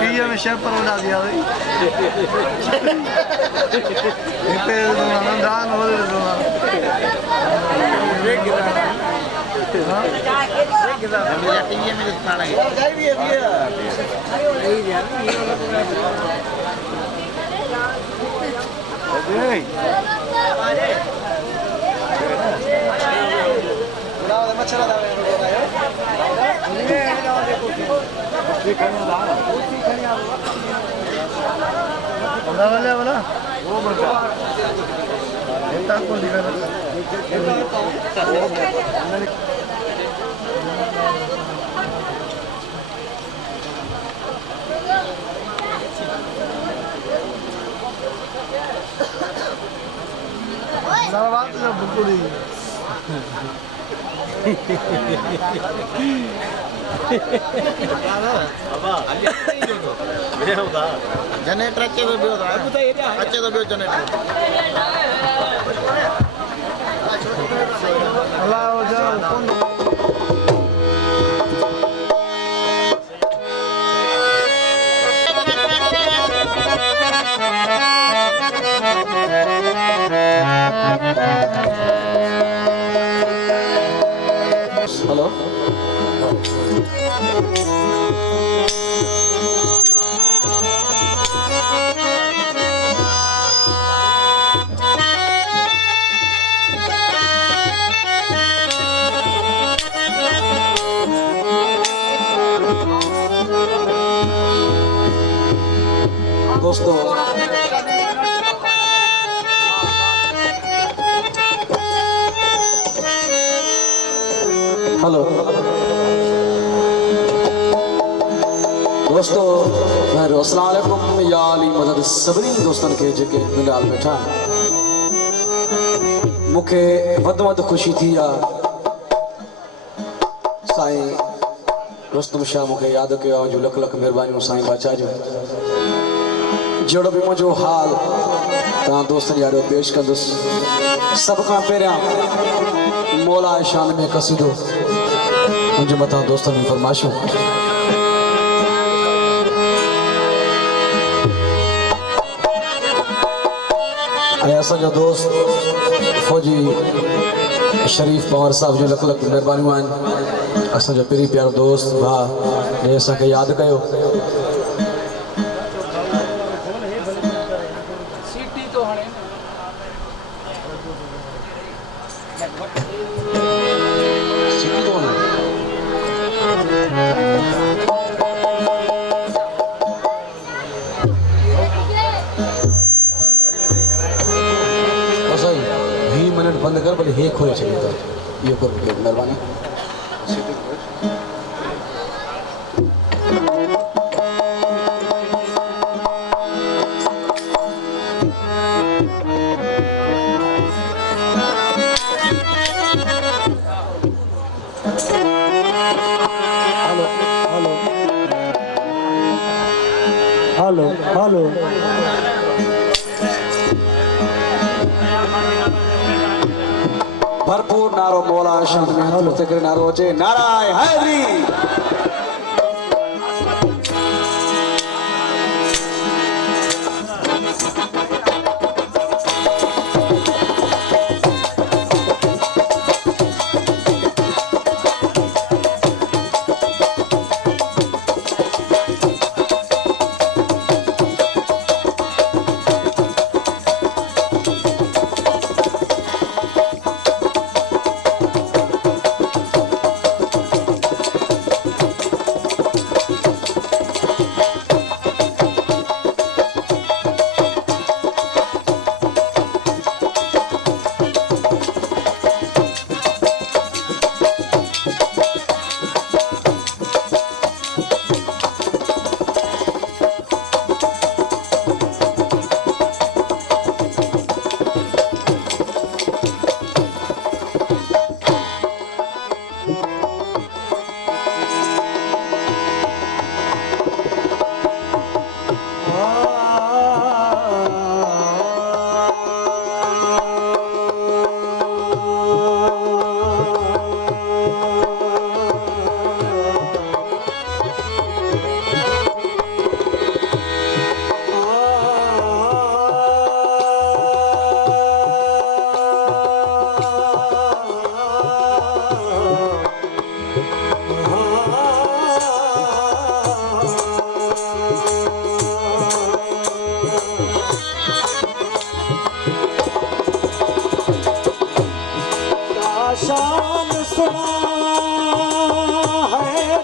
Iya Michelle perlu dah dia lagi. Itu mana dah nol itu mana. TV में दिखा रहा है वाला वो बता इतना कौन दिखा रहा बात तो बिल्कुल ही जनरेटर अच्छे तो भी होता है अच्छे तो भी हो जनरेटर अल्लाह हो जाओ कौन हेलो दोस्तों हेलो दोस्तों अस्सलाम वालेकुम या अली मदद सभिनी दोस्तन के जेके बिंदाल बैठा मुखे वध खुशी थी साईं रुस्तम शाह मुखे याद कयो जो लख लख मेहरबानी साईं बादशाह जो जड़ो भी मुझो हाल ता दोस्तन यारो पेश कंदुस सब का पेरिया मौला शान में कसीदो मुझे मता दोस्तन में फरमाइशो ऐसा जो दोस्त फौजी शरीफ पवार साहब जो लख लख मेहरबानी असा जो पेरी प्यारो दोस्त भा ने असा के याद कयो बंद कर बोले हे खोले चलिए तो ये कर मेहरबानी हेलो हेलो भरपूर नारो मौला शान में नारो अचे नाराय हैदरी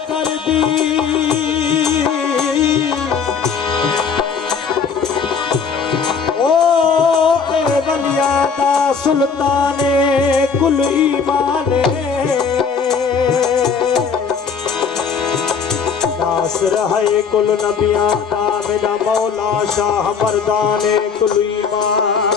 कर दी ओ ए वलिया दा सुल्ताने कुल ईमाने नासर है कुल नबियां दा मेरा मौला शाह मर्दाने कुल ईमान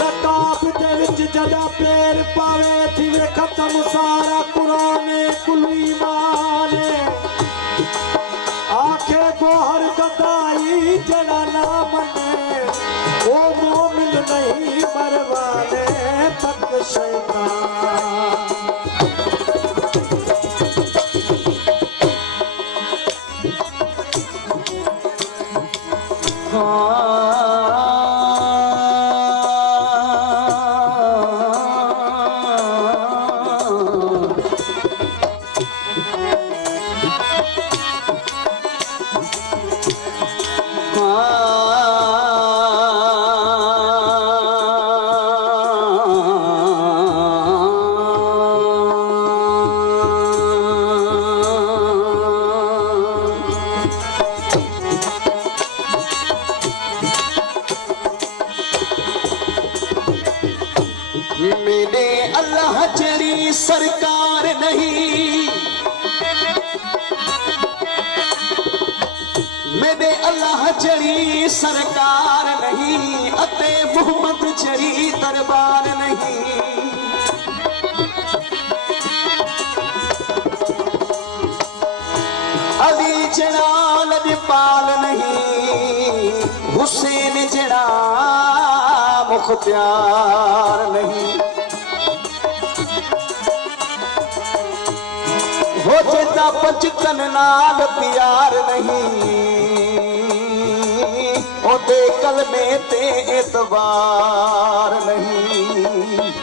रकाब दे विच जदा पैर पावे थी वे खत्म सारा कुराने कुल ईमान आखे गोहर गदाई जड़ा ना मने वो मोमिन नहीं मरवाने तक शैतान मेरे अल्लाह जरी सरकार नहीं मेरे अल्लाह जरी सरकार नहीं अते मोहम्मद जरी दरबार नहीं अली जड़ा लजपाल नहीं हुसैन जड़ा मुख्तियार नहीं हो चेता बचपन नाल प्यार नहीं ओदे कलमे ते एतबार नहीं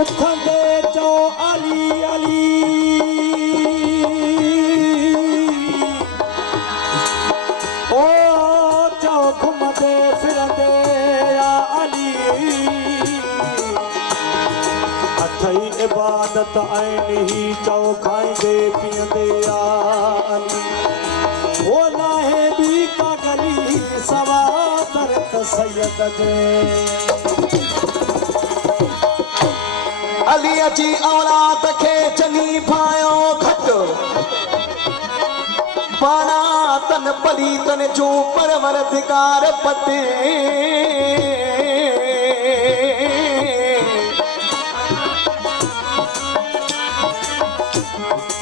उठंदे जो अली अली घुमदे फिरदे या अली अथई इबादत आइन ही चौ खाइंदे पींदे या अली वो लाहे भी का गली सवा दरत सैयद दे अली जी औलाद खे चंगी पायो घट पाना तन पली तन जो परवरदिगार पते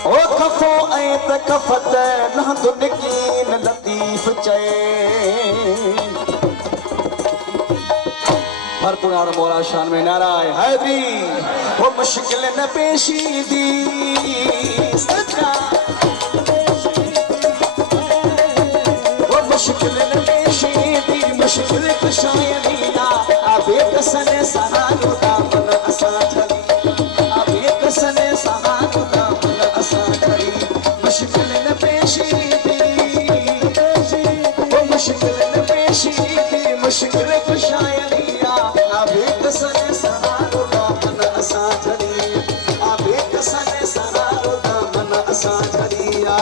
ओ खफो ऐं त खफत न दुनकीन लतीफ चए हर पुरार मौला शान में नाराय हैदरी वो मुश्किल न पेशी दी सच्चा मुश्किल पेशी दी मुश्किल कुशायनीना आबे कसने सहानो दामन असा चली आबे कसने सहानो दामन असा चली मुश्किल पेशी दी वो मुश्किल पेशी दी मुश्किल कुशायनीना आबे कसने सहानो दामन असा चली आबे कसने सहानो दामन असा चलिया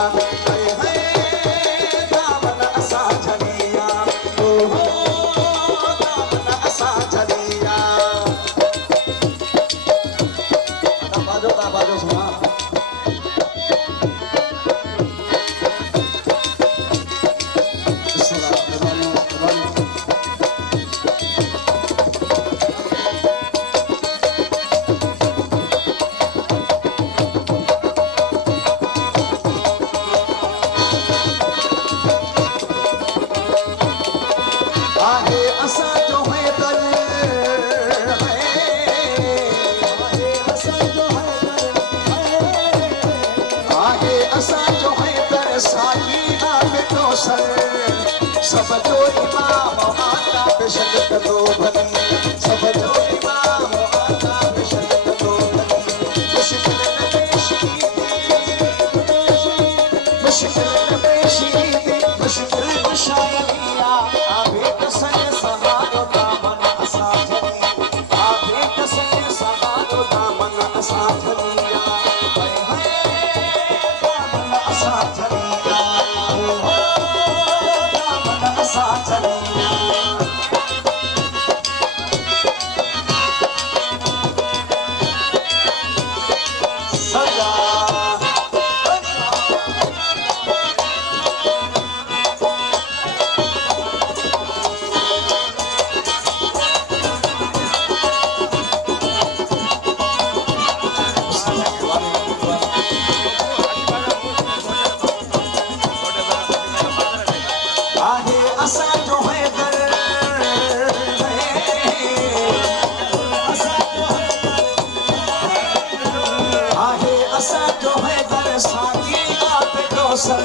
जो है दर साकी आत कौसर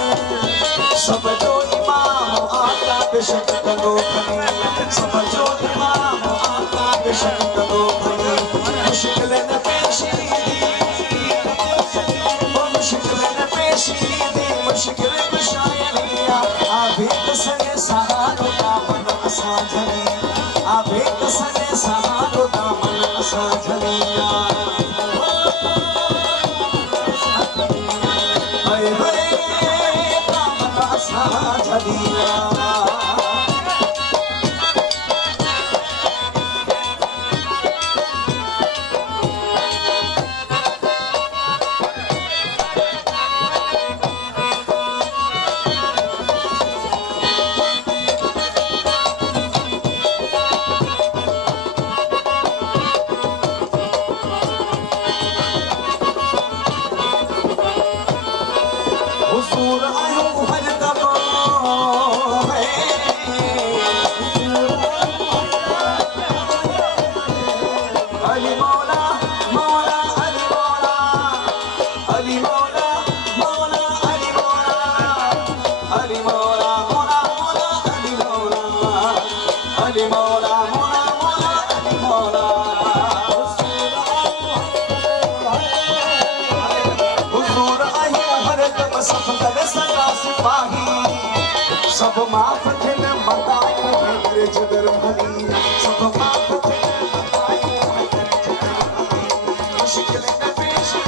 सब जो इमाम आका बेशक करो भले सब जो इमाम आका बेशक करो भले मुश्किल न पेशी मुश्किल न पेशी मुश्किल कुशायरिया आबिद सने सहारो दामन असा झले आबिद सने सहारो दामन असा झलिया हाय हाय दामन असा झलिया हुजूर आयो हर दम अली मौला मौला अली मौला अली मौला मौला अली मौला अली मौला मौला मौला अली मौला अली मौला मौला मौला अली मौला हुजूर आयो हर दम सब करे सदा सिपाही सब माफ थे न बताए मेरे जिगर भली सब माफ थे न बताए मेरे जिगर भली मुश्किल न पेशी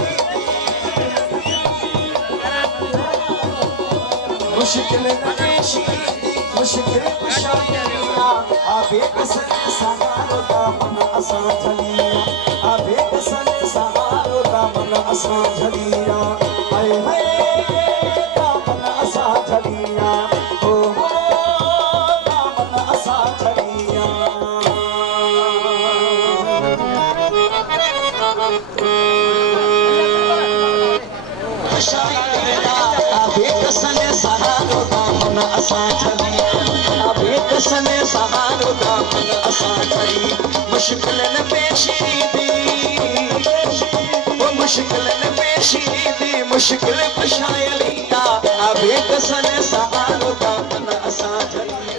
मुश्किल न पेशी मुश्किल कुशायरिया आबेक सने सहारो दामन असा झलिया आबेक सने सहारो दामन असा झलिया हाय हाय दामन असा झलिया ओ हो दामन असा झलिया आबेक सने सहारो दामन असा झलिया आबेक सने सहारो दामन असा झलिया मुश्किल न पेशी वो मुश्किल न पेशी दी मुश्किल कुशायरिया आबेक सने सहारो दामन असा झलिया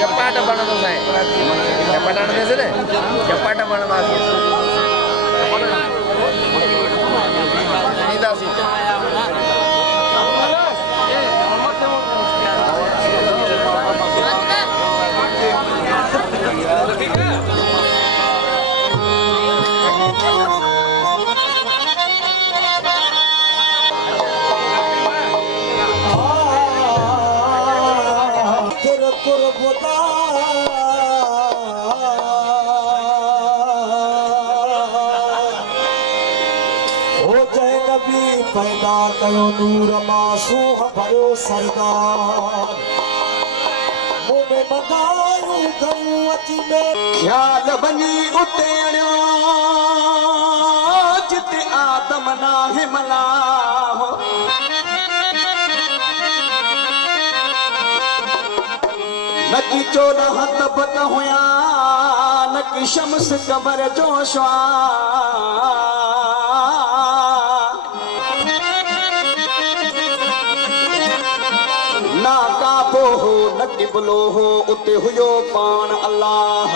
चपाटा बनवतो साहेब चपाटा आणायचं ना चपाटा बनवा पैदा कयो नूर मासूम भरो सरदार मुंह में मदायूं गयूं अची में ख्याल बनी उतेड़ियो जिते आदम नाहे मलाह न की 14 तबक हुया न की शम्स कमर जो श्वा ना काबो हो न किबलो हो उते हुयो पान अल्लाह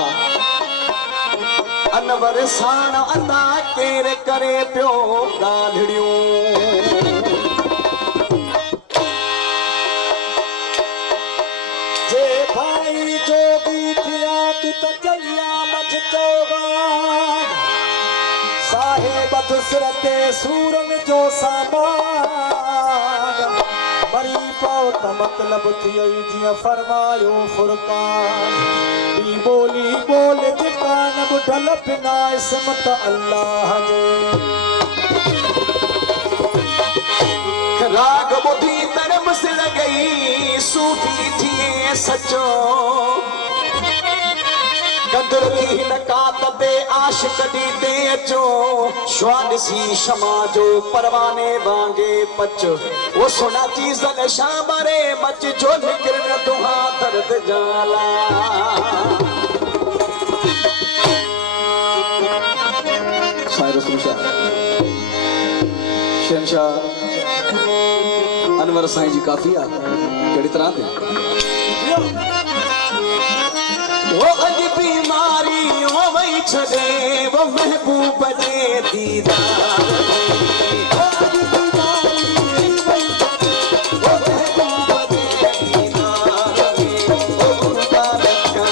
अनवर साण अदा केर करे पियो ॻाल्हिड़ियूं जे भाई जो भी थिया तू त चलिया मझ चोगा साहेब दुसरते सूरन जो सामान मरी पाओ त मतलब थियो जिया फरमायो फुरकान बी बोली बोल जिकान बुढ़ल बिना इसमत अल्लाह जे राग बुधी तरम से गई सूफी थिए सचो कंदर थी हिन कात ते आश कढी ते अचो स्वादसी क्षमा जो परवाने वांगे पच वो सुना चीज़न शामरे मच जो निकिरन तुहा दर्द जाला साईं रसूल शाह शहनशाह अनवर साईं जी काफिया कड़ी तरह थे वो अज बीमारी वो वही छड़े वो महबूब दे दीदार वो अज बीमारी वही छड़े वो महबूब दे दीदार वो गुरबान का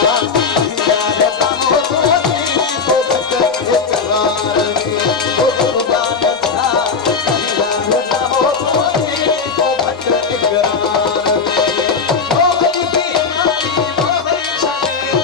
यार तामो दे वो बचत करार वो गुरबान का यार तामो दे वो बचत करार वो अज बीमारी वो वही छड़े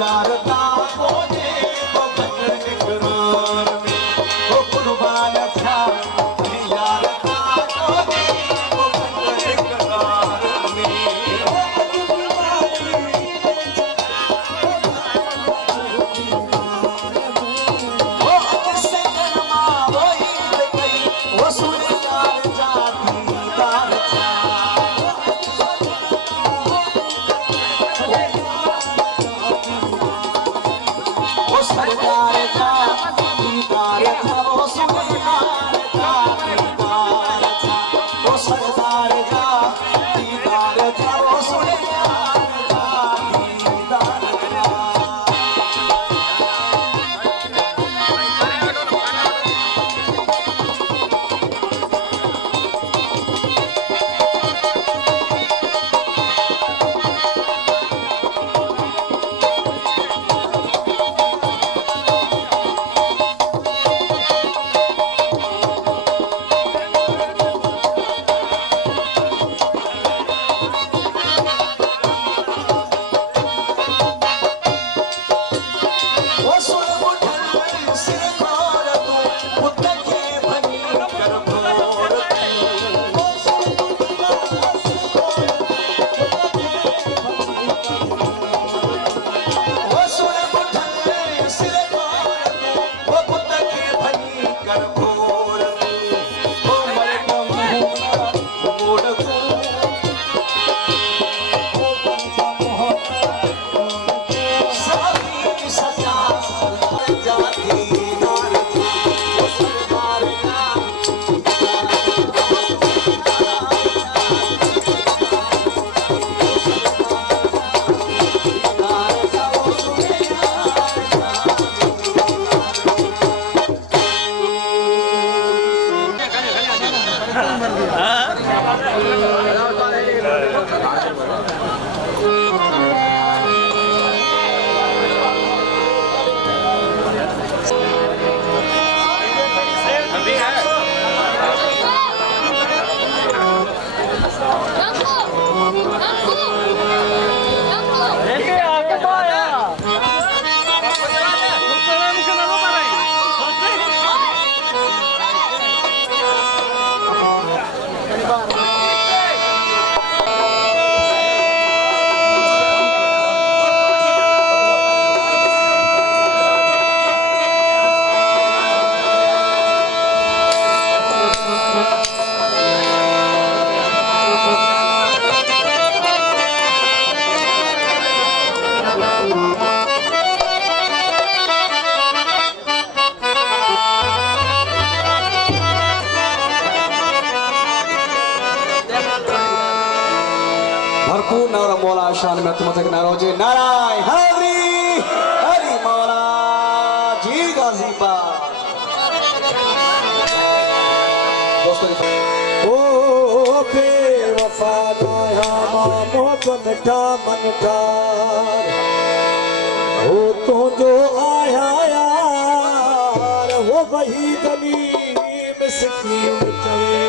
यार ता कोने वो बचन करार में वो कुर्बान था यार ता कोने वो बचन करार में वो से जन्मा वही गई वो सुन यार जाती दार वो सरकार था दीदार था वो सुबहान था दीदार था वो सरकार था दीदार था वो सुबहान था दीदार था वो सुन उठल सिर खोर तू पुत के भनी कर भोर वो सुन उठल सिर खोर वो सुन उठल सिर खोर वो पुत के भनी कर भोर वो मर मोड़ तू वो पंचा मोहन साथी सजा जाती दार थी वो सरकार का दार था वो भरपूर नारा मौला शान में तुम तक नारा जे नाराय हरि हरि मौला जी गाजीबा दोस्तों ओ बेवफा नामा मोहब्बत मिठा मनकार हो तो जो आया यार वो वही गली मिसकीन चले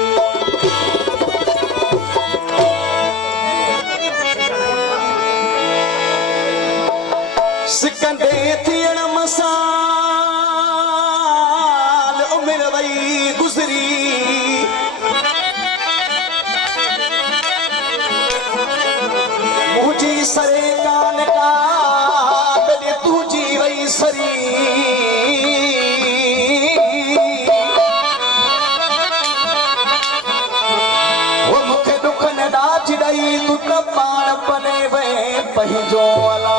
सिकंदे थियण मसाल उमिर वई गुज़री मुंहिंजी सरे कान का तॾहिं तुंहिंजी वई सरी वो मूंखे दुख न ॾाढी ॾई तूं त पाण बने वे पंहिंजो अला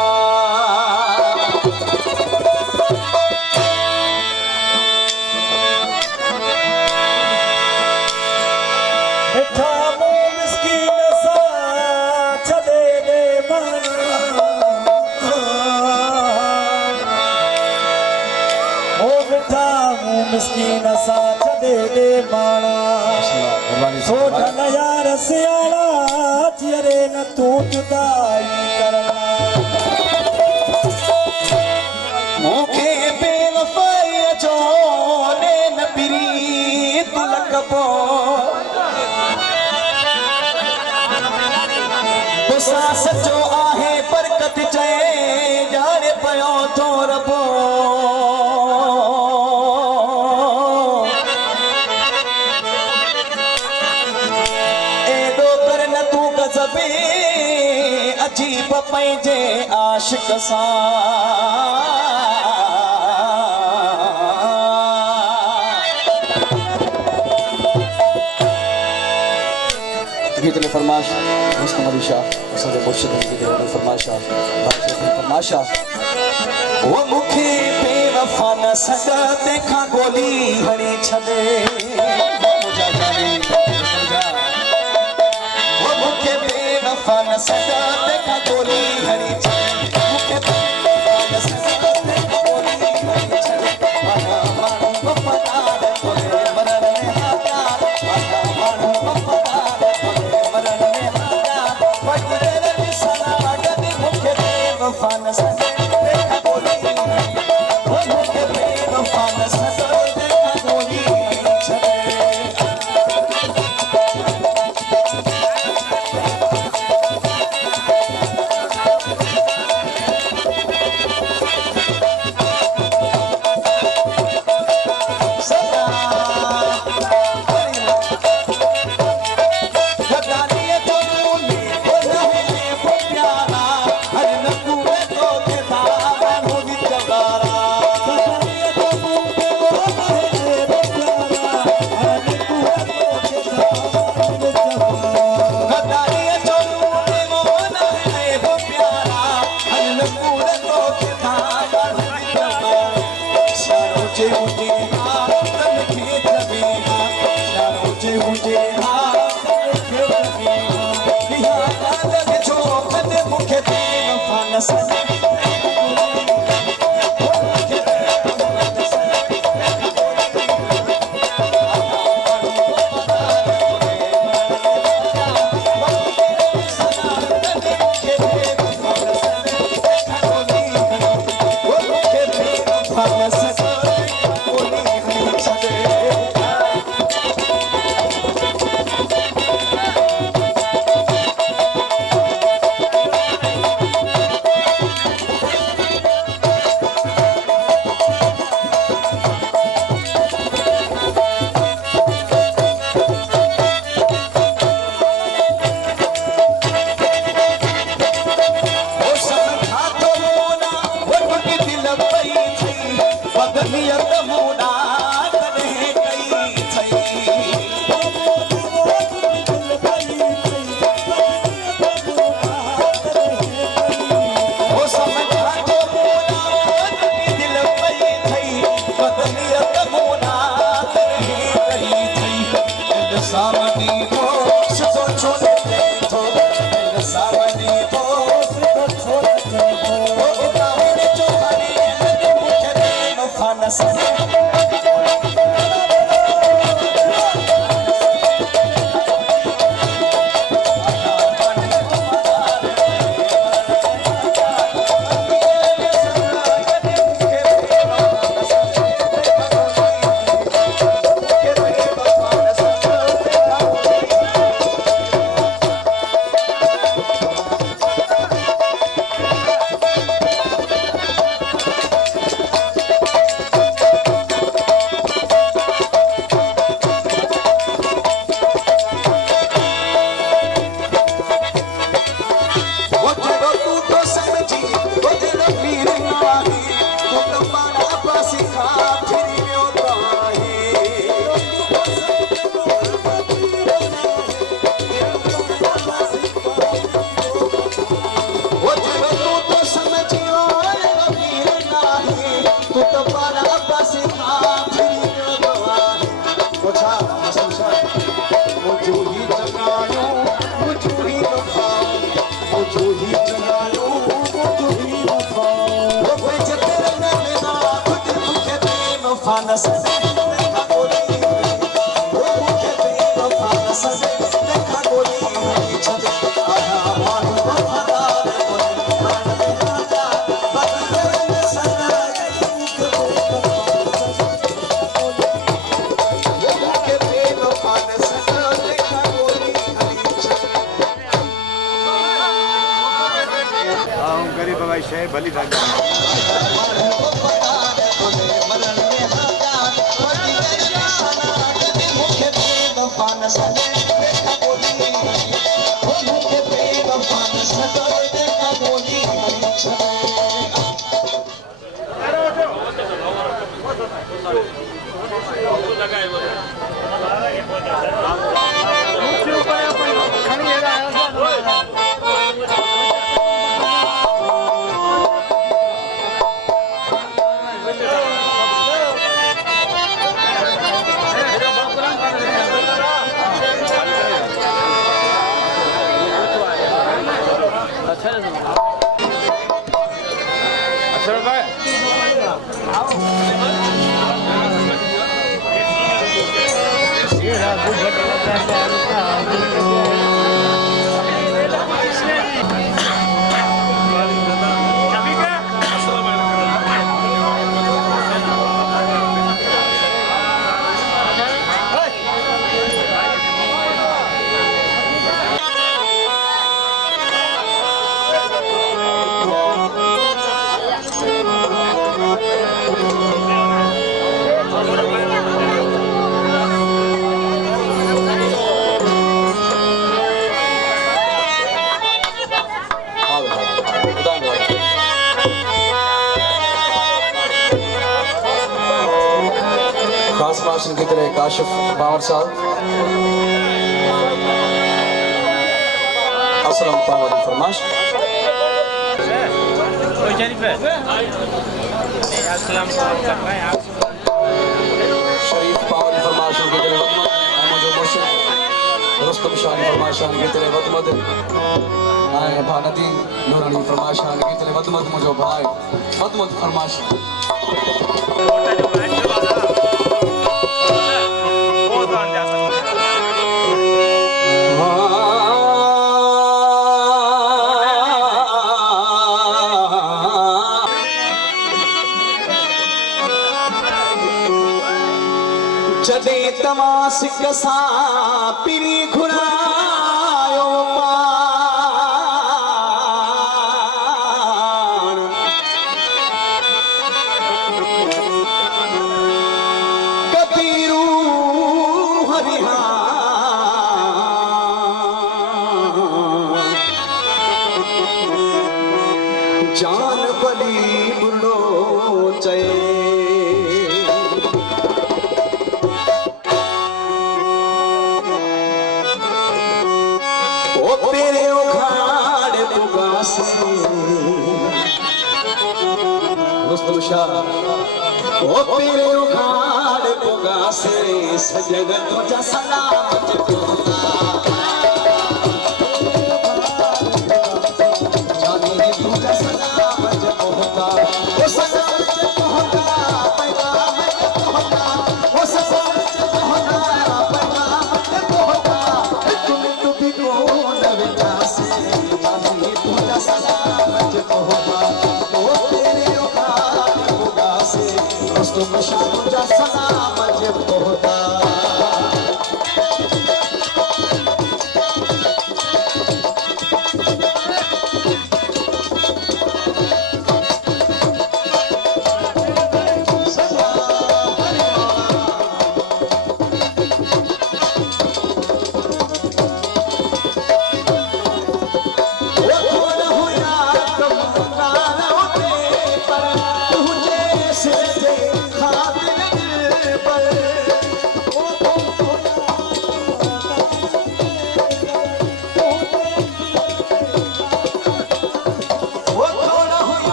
मिठा मुंह मिस्कीन सा छॾे ॾे माना ओ मिठा मुंह मिस्कीन सा छॾे ॾे माना सोच न यार सियाणा चेरे न तूं जुदाई करना मूंखे बेवफ़ाई जो ॾे न पिरी तूं लॻबो तोसां सचो आहे बरकत चए ॼाणे जज़्बे अजीब पंहिंजे आशिक सां गीत ने फरमाश हुस्न अली शाह असांजे मुर्शिद गीत ने फरमाश फरमाशा वो मूंखे बेवफा न सॾ तंहिंखां गोली हणी छॾे वो मूंखे बेवफा न सॾ तंहिंखां गोली हणी छॾे मूंखे बेवफा न सॾ तंहिंखां गोली हणी छॾे माना माण्हू वफ़ादार तोरे मरण में हाज़ार माना माण्हू वफ़ादार तोरे मरण में हाज़ार वॼे रवि सना गॾु मूंखे बेवफा न सॾ तंहिंखां गोली वो मूंखे बेवफा न सॾ तंहिंखां गोली हणी छॾे गरीब भाई शेर भली मुखे खास मास्टर की तरह काशिफ बावर साहब असलम पावर फरमाश शरीफ पावर फरमाश की तरह रुस्तम शान फरमाशान की तरह वदमद आए भानदीन नूरानी फरमाशान की तरह वदमद मुझो भाई वदमद फरमाशान जदे तमास कसा पीरी घुरायो पाण कबीरू हरिहान जान बली बुलो चए तेरे उखाड़ पुगासे रुस्तम शाह ओ तेरे उखाड़ पुगासे सजग तुझा सलामत होता जानी तुझा सलामत होता ओ सलामत होता पैगाम होता ओ सलामत होता पैगाम होता तुम तो भी सलामत होता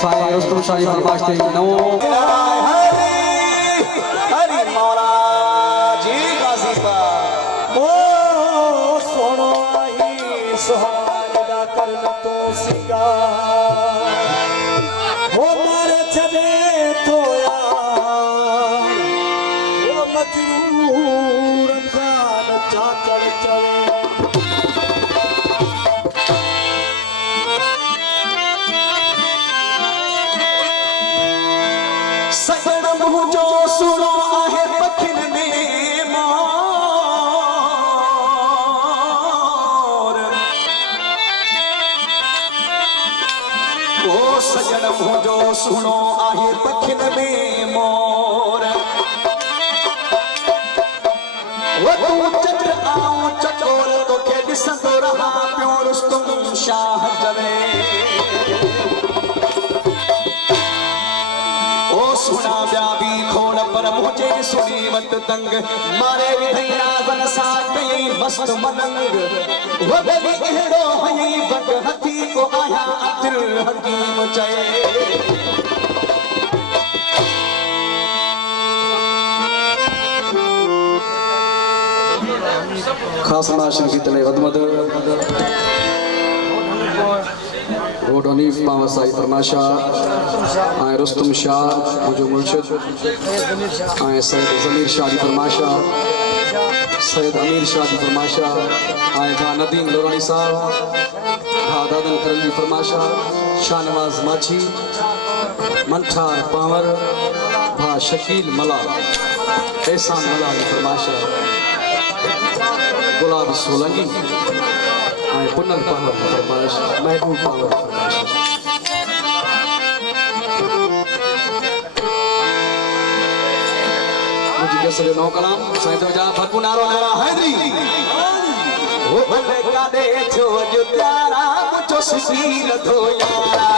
साईं रुस्तम शाह जी फरमाइश थे नवो हरि मौला जी गाजीपुर ओ सोनो आई सुहाना करन तो सिंगार हो मारे छदे थोया ओ मजरूर खान चाचड़ चवे सगड़ मुझो सुनो आहे पखिन में मोर ओ सजन मुझो सुनो आहे पखिन में मोर वो तू चक्र आऊं चकोर तो के ॾिसंदो रहा पियो रुस्तुम शाह जवे ओ सुना ॿिया बि खोड़ पर मुझे सुनी वट तंग मारे विधैया वन सा कई मस्त मलंग वो बि अहिड़ो हई वट हथी को आया अब्दुल हकीम चए खास नाशन की तले वदमद रोड हनीफ पावा साई फरमाशा आए रुस्तम शाह मुझो मुर्शिद आए सैयद जमीर शाह की फरमाशा सैयद अमीर शाह की फरमाशा आए भा नदीम लोरानी साहब भा दादन करम की फरमाशा शाहनवाज माछी मंठार पावर भा शकील मला एहसान मला की फरमाशा गुलाब सोलंगी आए पुनल पावर की फरमाश महबूब पावर की फरमाश मुझे कैसे नौ कलाम साईं तो जा भरपूर नारो नारा हैदरी वो भले कादे छो जो प्यारा मुझो सुशील थो यारा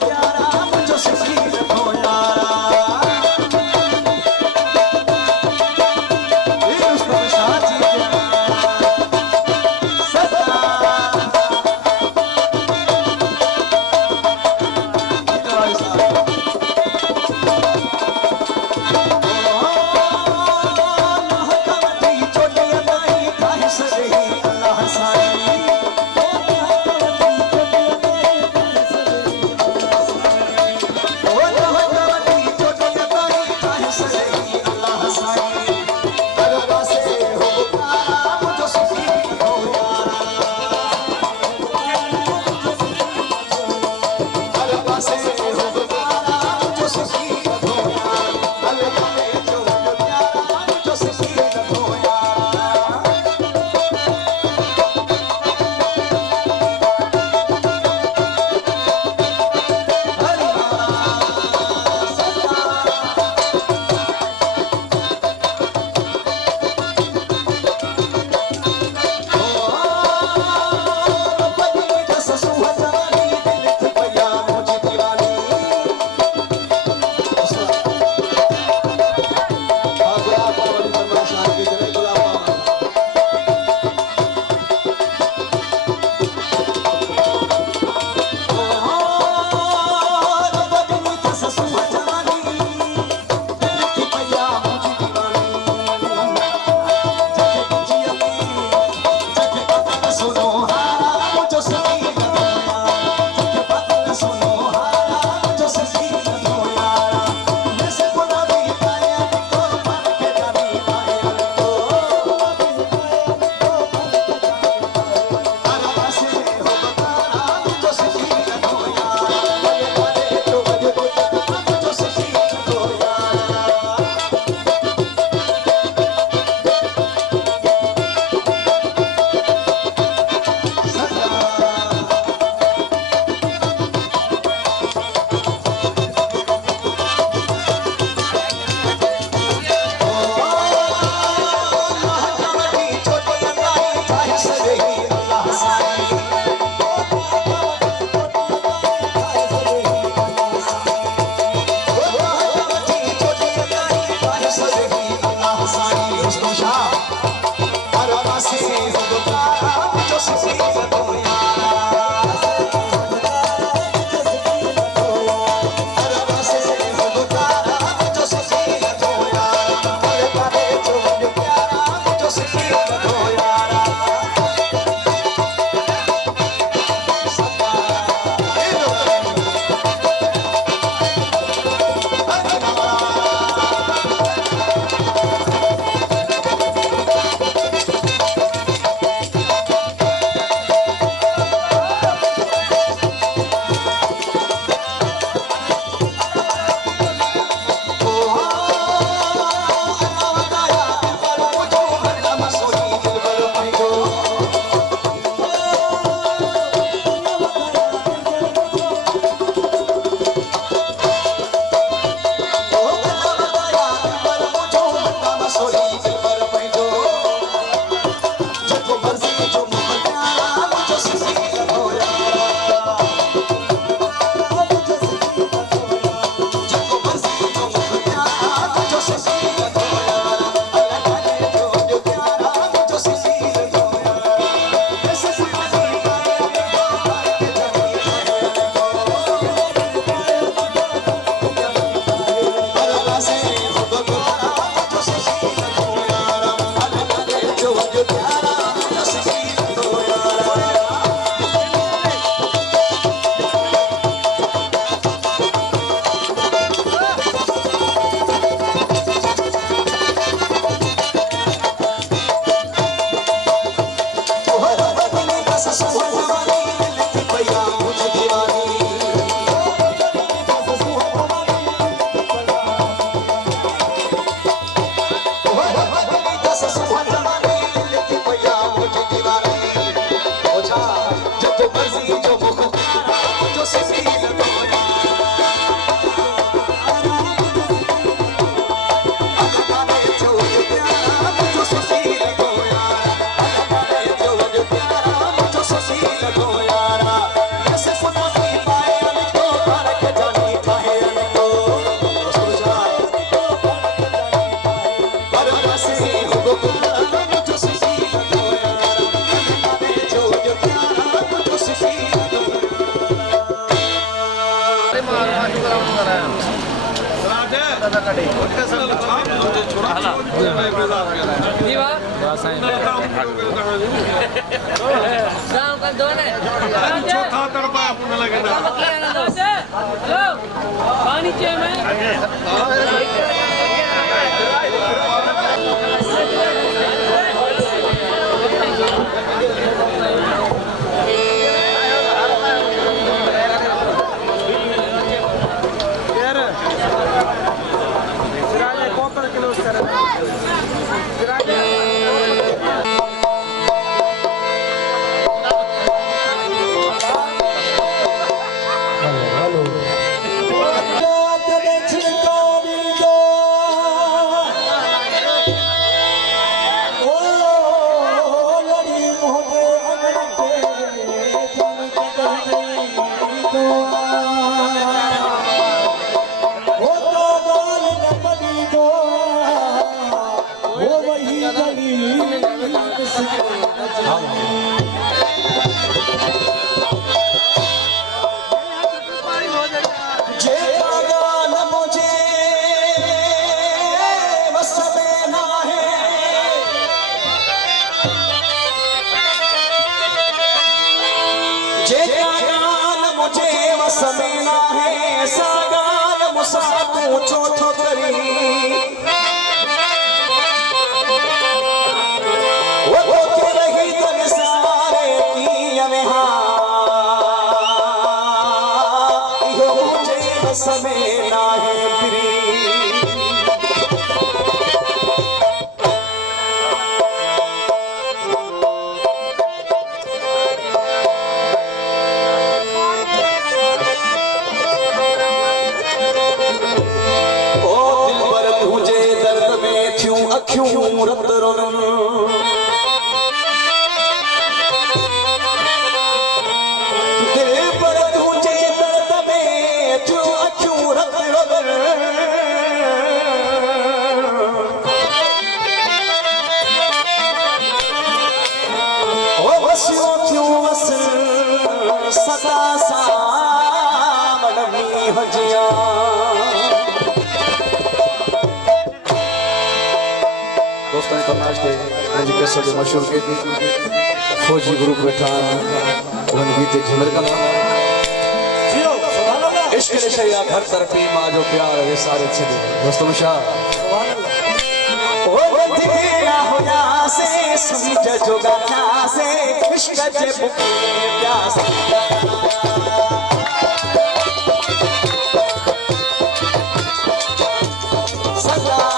प्यारा पानी समेना है सागान मुसाफू चौथो करी वो तो रही तन सारे की अमेहा यो मुझे समेना है फिरी अखियों रत रोन दिल पर तुझे दर्द में क्यों अखियों रत रोन ओ वसियो क्यों वस सदा सामन में हजिया दोस्तों तमाश के मुझे कैसे के मशहूर के फौजी ग्रुप बैठा उन गीते झमर का इश्क रशया घर तरफी मां जो प्यार वे सारे छिदे दोस्तों शाह ओ दिया होया से समझ जो गाना से इश्क जे बुके प्यास सदा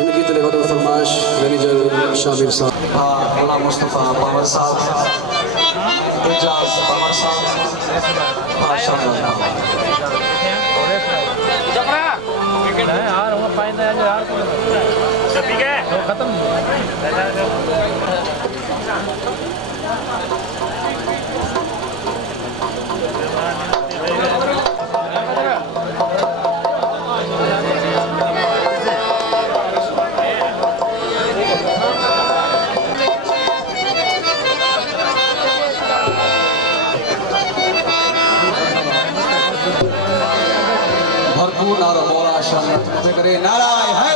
इनकी तलगत फरमाश मैनेजर शामिर साहब, अल्लाह मुस्तफ़ा बाबर साहब, एजाज बाबर साहब, भरपूर नारा मौला शामिर करे नाराय है